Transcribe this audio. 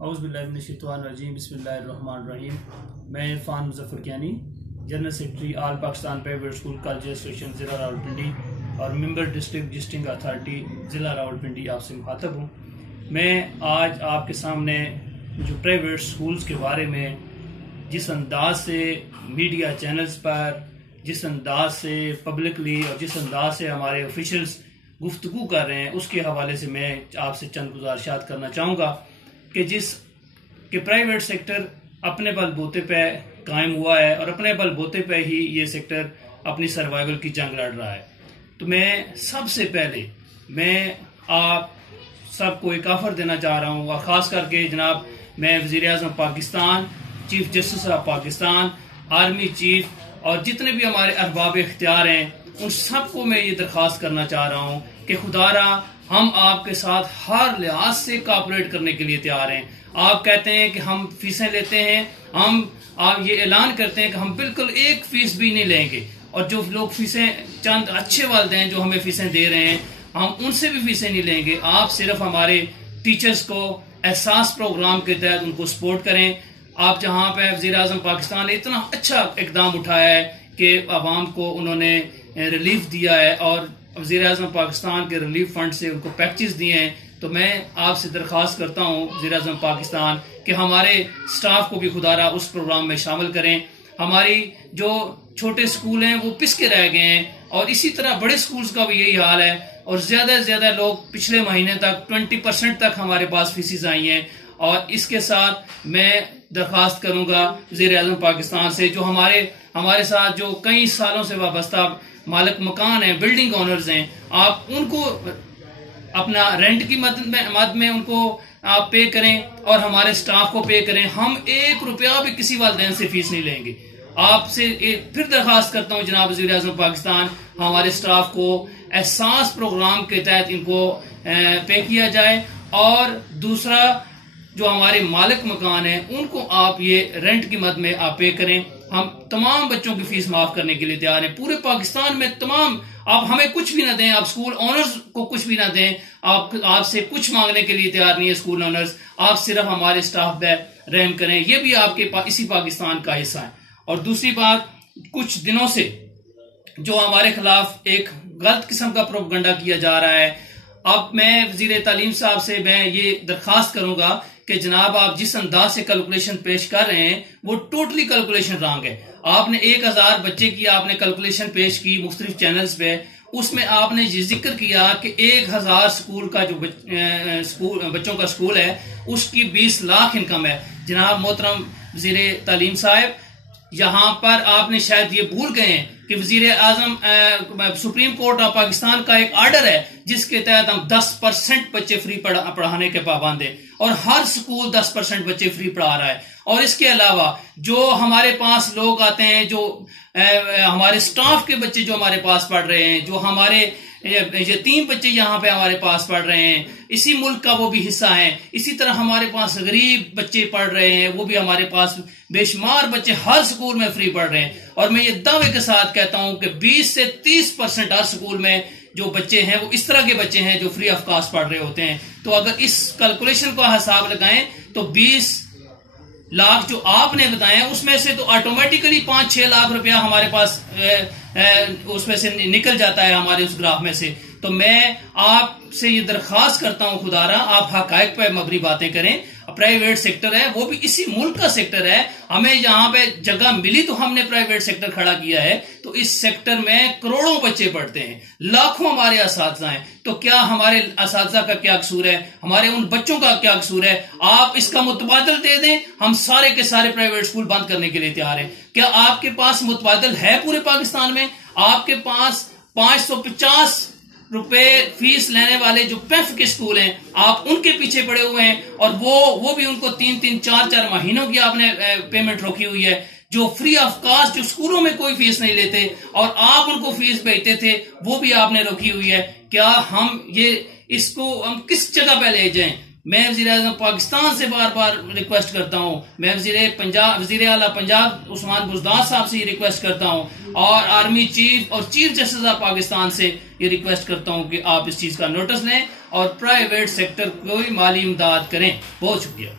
اعوذ باللہ من الشیطان الرجیم بسم اللہ الرحمن الرحیم۔ میں Irfan Muzaffar Kiyani, general secretary all Pakistan private school college association ضلع راولپنڈی اور ممبر ڈسٹرکٹ وزٹنگ اتھارٹی ضلع راولپنڈی آپ سے مخاطب ہوں۔ میں آج آپ کے سامنے جو پرائیویٹ اسکولز کے بارے میں جس انداز سے میڈیا چینلز پر، جس انداز سے پبلکلی اور جس انداز سے ہمارے آفیشلز گفتگو کر رہے ہیں، اس کے حوالے سے میں آپ سے چند گزارشات کرنا چاہوں گا کہ پرائیویٹ سیکٹر اپنے بل بوتے پہ قائم ہوا ہے اور اپنے بل بوتے پہ ہی یہ سیکٹر اپنی سروائیول کی جنگ لڑ رہا ہے۔ تو میں سب سے پہلے آپ سب کو ایک آفر دینا چاہ رہا ہوں، اور خاص کر کے جناب میں وزیر اعظم Pakistan, chief justice of Pakistan, army chief اور جتنے بھی ہمارے احباب اختیار ہیں، ان سب کو میں یہ درخواست کرنا چاہ رہا ہوں کہ خدا را ہم آپ کے ساتھ ہر لحاظ سے کوآپریٹ کرنے کے لیے تیار ہیں۔ آپ کہتے ہیں کہ ہم فیسیں لیتے ہیں، آپ یہ اعلان کرتے ہیں کہ ہم بالکل 1 فیس بھی نہیں لیں گے، اور جو لوگ فیسیں، چند اچھے والدین جو ہمیں فیسیں دے رہے ہیں، ہم ان سے بھی فیسیں نہیں لیں گے۔ آپ صرف ہمارے ٹیچرز کو احساس پروگرام کے تحت ان کو سپورٹ کریں۔ آپ جہاں پہ وزیر اعظم پاکستان نے اتنا اچھا اقدام اٹھایا ہے کہ عوام کو انہوں نے ریلیف دیا ہے، اور وزیر اعظم پاکستان کے ریلیف فنڈ سے ان کو پیکجز دیے ہیں، تو میں آپ سے درخواست کرتا ہوں وزیر اعظم پاکستان کہ ہمارے سٹاف کو بھی خدا را اس پروگرام میں شامل کریں۔ ہماری جو چھوٹے سکول ہیں وہ پس کے رہ گئے ہیں، اور اسی طرح بڑے سکولز کا بھی یہی حال ہے، اور زیادہ سے زیادہ لوگ پچھلے مہینے تک 20% تک ہمارے پاس فیسز آئی ہیں۔ اور اس کے ساتھ میں درخواست کروں گا وزیر اعظم پاکستان سے، جو ہمارے ساتھ جو کئی سالوں سے وابستہ مالک مکان ہیں، بلڈنگ اونرز ہیں، آپ ان کو اپنا رینٹ کی مد میں ان کو آپ پے کریں اور ہمارے سٹاف کو پے کریں۔ ہم 1 روپیہ بھی کسی والدین سے فیس نہیں لیں گے۔ آپ سے پھر درخواست کرتا ہوں جناب وزیر اعظم پاکستان، ہمارے سٹاف کو احساس پروگرام کے تحت ان کو پے کیا جائے، اور دوسرا جو ہمارے مالک مکان ہیں ان کو آپ یہ رینٹ کی مد میں آپ پے کریں۔ ہم تمام بچوں کی فیس معاف کرنے کے لیے تیار ہیں، پورے پاکستان میں تمام۔ آپ ہمیں کچھ بھی نہ دیں، آپ سکول اونرز کو کچھ بھی نہ دیں، آپ سے کچھ مانگنے کے لیے تیار نہیں ہے سکول اونرز، آپ صرف ہمارے سٹاف پہ رحم کریں، یہ بھی آپ کے اسی پاکستان کا حصہ ہے۔ اور دوسری بات، کچھ دنوں سے جو ہمارے خلاف ایک غلط قسم کا پروپیگنڈا کیا جا رہا ہے، اب میں وزیر تعلیم صاحب سے میں یہ درخواست کروں گا کہ جناب آپ جس انداز سے کیلکولیشن پیش کر رہے ہیں وہ ٹوٹلی کیلکولیشن رانگ ہے۔ آپ نے 1000 بچے کی آپ نے کیلکولیشن پیش کی مختلف چینلز پہ، اس میں آپ نے یہ ذکر کیا کہ 1000 سکول کا جو بچوں کا سکول ہے اس کی 20 لاکھ انکم ہے۔ جناب محترم وزیر تعلیم صاحب، یہاں پر آپ نے شاید یہ بھول گئے ہیں کہ وزیر اعظم سپریم کورٹ آف پاکستان کا ایک آرڈر ہے جس کے تحت ہم 10% بچے فری پڑھانے کے پابند ہیں، اور ہر سکول 10% بچے فری پڑھا رہا ہے۔ اور اس کے علاوہ جو ہمارے پاس لوگ آتے ہیں، جو ہمارے سٹاف کے بچے جو ہمارے پاس پڑھ رہے ہیں، جو ہمارے یتیم بچے یہاں پہ ہمارے پاس پڑھ رہے ہیں، اسی ملک کا وہ بھی حصہ ہیں۔ اسی طرح ہمارے پاس غریب بچے پڑھ رہے ہیں، وہ بھی ہمارے پاس بے شمار بچے ہر سکول میں فری پڑھ رہے ہیں۔ اور میں یہ دعوے کے ساتھ کہتا ہوں کہ 20 سے 30% ہر سکول میں جو بچے ہیں وہ اس طرح کے بچے ہیں جو فری آف کاسٹ پڑھ رہے ہوتے ہیں۔ تو اگر اس کیلکولیشن کا حساب لگائیں تو 20 لاکھ جو آپ نے بتائے ہیں اس میں سے تو آٹومیٹیکلی 5-6 لاکھ روپیہ ہمارے پاس اس میں سے نکل جاتا ہے ہمارے اس گراف میں سے۔ تو میں آپ سے یہ درخواست کرتا ہوں خدا را آپ حقائق پہ مبنی باتیں کریں۔ پرائیویٹ سیکٹر ہے، وہ بھی اسی ملک کا سیکٹر ہے، ہمیں یہاں پہ جگہ ملی تو ہم نے پرائیویٹ سیکٹر کھڑا کیا ہے۔ تو اس سیکٹر میں کروڑوں بچے پڑھتے ہیں، لاکھوں ہمارے اساتذہ ہیں، تو کیا ہمارے اساتذہ کا کیا قصور ہے، ہمارے ان بچوں کا کیا قصور ہے؟ آپ اس کا متبادل دے دیں، ہم سارے کے سارے پرائیویٹ اسکول بند کرنے کے لیے تیار ہیں۔ کیا آپ کے پاس متبادل ہے پورے پاکستان میں؟ آپ کے پاس 550 روپے فیس لینے والے جو پیف کے سکول ہیں، آپ ان کے پیچھے پڑے ہوئے ہیں، اور وہ بھی ان کو 3-3 4-4 مہینوں کی آپ نے پیمنٹ روکی ہوئی ہے۔ جو فری آف کاسٹ جو سکولوں میں کوئی فیس نہیں لیتے اور آپ ان کو فیس بھیجتے تھے، وہ بھی آپ نے روکی ہوئی ہے۔ کیا ہم اس کو ہم کس جگہ پہ لے جائیں؟ میں وزیر اعظم پاکستان سے بار بار ریکویسٹ کرتا ہوں، میں وزیر اعلیٰ پنجاب عثمان بزدار صاحب سے یہ ریکویسٹ کرتا ہوں، اور آرمی چیف اور چیف جسٹس آف پاکستان سے یہ ریکویسٹ کرتا ہوں کہ آپ اس چیز کا نوٹس لیں اور پرائیویٹ سیکٹر کو مالی امداد کریں۔ بہت شکریہ۔